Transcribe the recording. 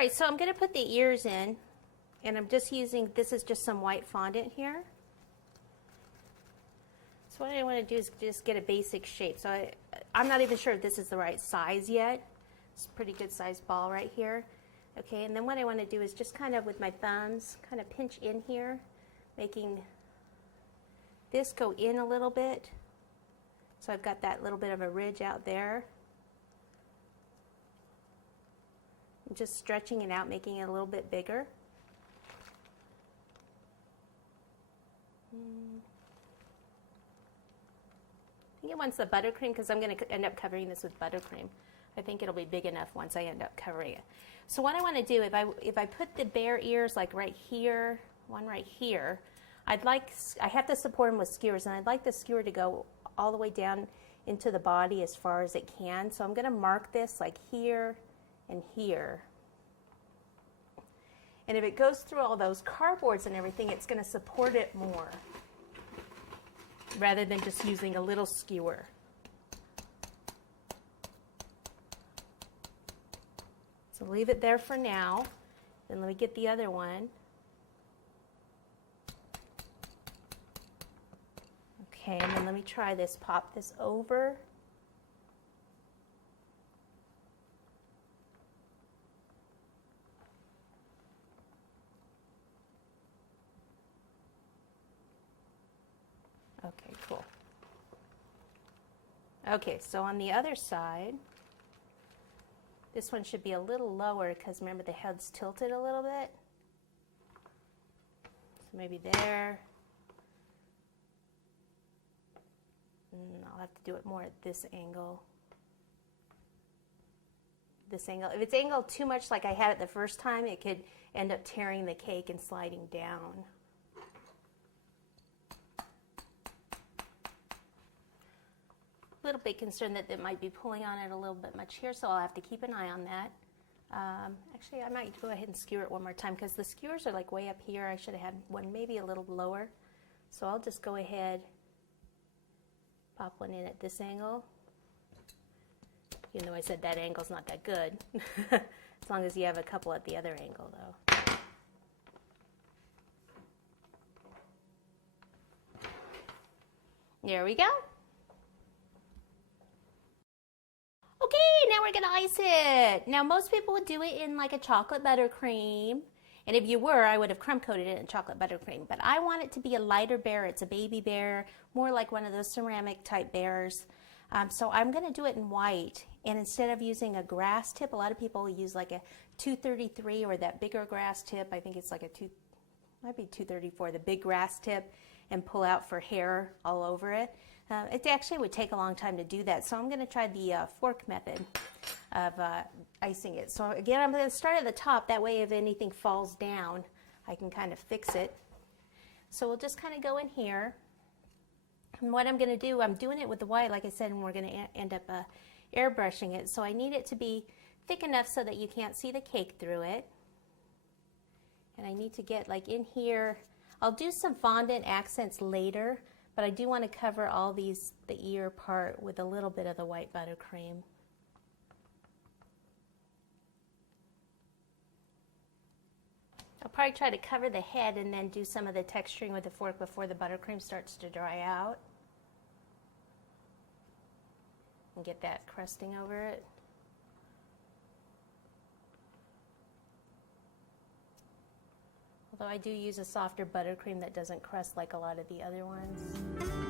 right, so I'm going to put the ears in, and I'm just using, this is just some white fondant here. So what I want to do is just get a basic shape. So I'm not even sure if this is the right size yet. It's a pretty good sized ball right here. Okay, and then what I want to do is just kind of with my thumbs, kind of pinch in here, making this go in a little bit. So I've got that little bit of a ridge out there. I'm just stretching it out, making it a little bit bigger. I think it wants the buttercream because I'm going to end up covering this with buttercream. I think it'll be big enough once I end up covering it. So what I want to do, if I put the bear ears like right here, one right here, I have to support them with skewers, and I'd like the skewer to go all the way down into the body as far as it can. So I'm going to mark this like here and here. And if it goes through all those cardboards and everything, it's going to support it more, rather than just using a little skewer. So leave it there for now. Then let me get the other one. Okay, and then let me try this. Pop this over. Okay, cool. Okay, so on the other side, this one should be a little lower because remember the head's tilted a little bit. So maybe there. I'll have to do it more at this angle. This angle. If it's angled too much like I had it the first time, it could end up tearing the cake and sliding down. A little bit concerned that it might be pulling on it a little bit much here, so I'll have to keep an eye on that. Actually, I might go ahead and skewer it one more time because the skewers are like way up here. I should have had one maybe a little lower. So I'll just go ahead, pop one in at this angle. Even though I said that angle's not that good. As long as you have a couple at the other angle though. There we go. Okay, now we're gonna ice it. Now most people would do it in like a chocolate buttercream. And if you were, I would have crumb coated it in chocolate buttercream. But I want it to be a lighter bear. It's a baby bear, more like one of those ceramic type bears. So I'm gonna do it in white. And instead of using a grass tip, a lot of people use like a 233 or that bigger grass tip. I think it's like might be 234, the big grass tip, and pull out for hair all over it. It actually would take a long time to do that, so I'm going to try the fork method of icing it. So again, I'm going to start at the top, that way if anything falls down, I can kind of fix it. So we'll just kind of go in here, and what I'm going to do, I'm doing it with the white, like I said, and we're going to end up airbrushing it. So I need it to be thick enough so that you can't see the cake through it. And I need to get like in here, I'll do some fondant accents later, but I do want to cover all these, the ear part, with a little bit of the white buttercream. I'll probably try to cover the head and then do some of the texturing with the fork before the buttercream starts to dry out. And get that crusting over it. Although I do use a softer buttercream that doesn't crust like a lot of the other ones.